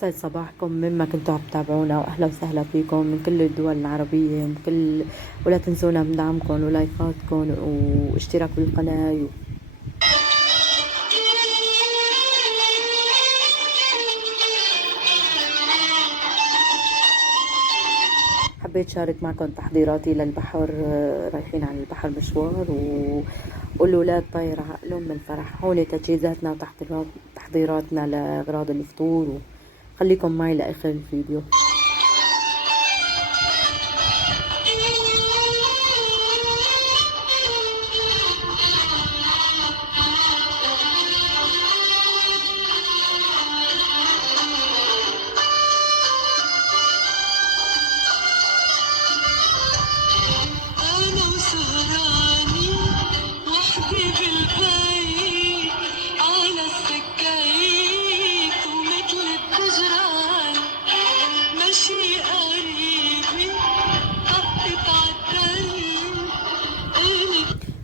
يسعد صباحكم من ما كنتوا عم تتابعونا، واهلا وسهلا فيكم من كل الدول العربية من كل. ولا تنسونا من دعمكم ولايكاتكم واشتراك بالقناة. حبيت شارك معكم تحضيراتي للبحر. رايحين على البحر مشوار والولاد طاير عقلهم من الفرح. هون تجهيزاتنا وتحضيراتنا لأغراض الفطور. خليكم معي لآخر الفيديو.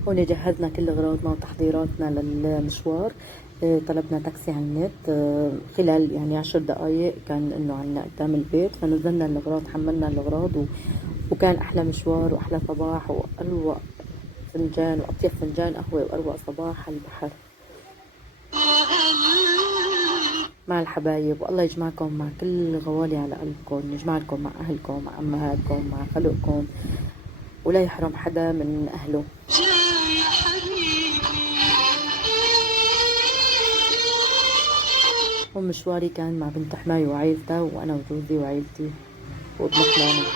هون جهزنا كل اغراضنا وتحضيراتنا للمشوار. طلبنا تاكسي على النت. خلال يعني 10 دقايق كان انه عنا قدام البيت، فنزلنا الاغراض، حملنا الاغراض وكان احلى مشوار واحلى صباح واروق فنجان واطيب فنجان قهوه واروق صباح على البحر مع الحبايب. والله يجمعكم مع كل غوالي على قلبكم، يجمعكم مع اهلكم، مع امهاتكم، مع خلقكم، ولا يحرم حدا من اهله. ومشواري كان مع بنت حماي وعيلتها، وانا وجوزي وعيلتي وابن حمامي.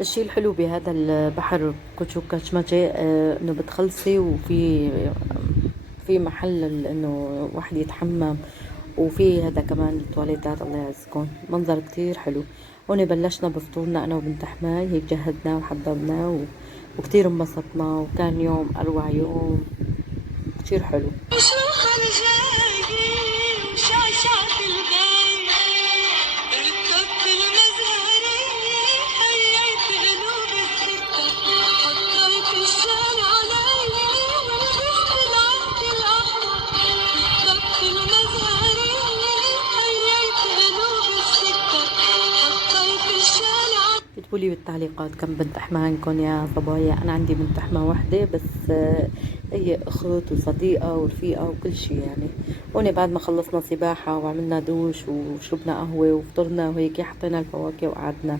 الشيء الحلو بهذا البحر كوتشوكاتشماتشي انه بتخلصي وفي محل انه واحد يتحمم، وفي هذا كمان التواليتات. الله يعزكم، منظر كتير حلو. هون بلشنا بفطورنا انا وبنت حماي، هيك جهزناه وحضرناه وكتير انبسطنا، وكان يوم اروع يوم كتير حلو. اكتبوا لي بالتعليقات كم بنت حما عندكم يا صبايا. انا عندي بنت حما وحده بس، هي اخت وصديقه ورفيقه وكل شيء يعني. هون بعد ما خلصنا سباحه وعملنا دوش وشربنا قهوه وفطرنا وهيك، حطينا الفواكه وقعدنا.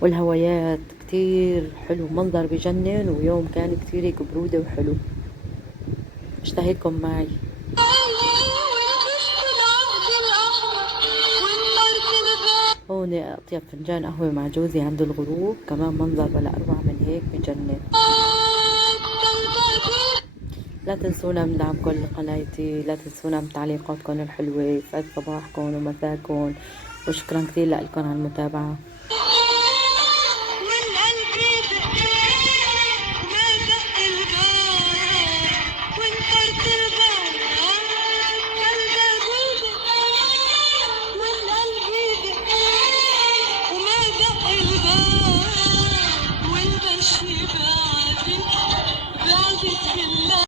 والهوايات كتير حلو، منظر بجنن، ويوم كان كتير هيك برودة وحلو. اشتهيكم معي. هون اطيب فنجان قهوة مع جوزي عند الغروب، كمان منظر ولا اروع من هيك بجنن. لا تنسونا من دعمكم لقناتي، لا تنسونا من تعليقاتكم الحلوة. يسعد صباحكم ومساكم، وشكرا كثير لكم على المتابعة.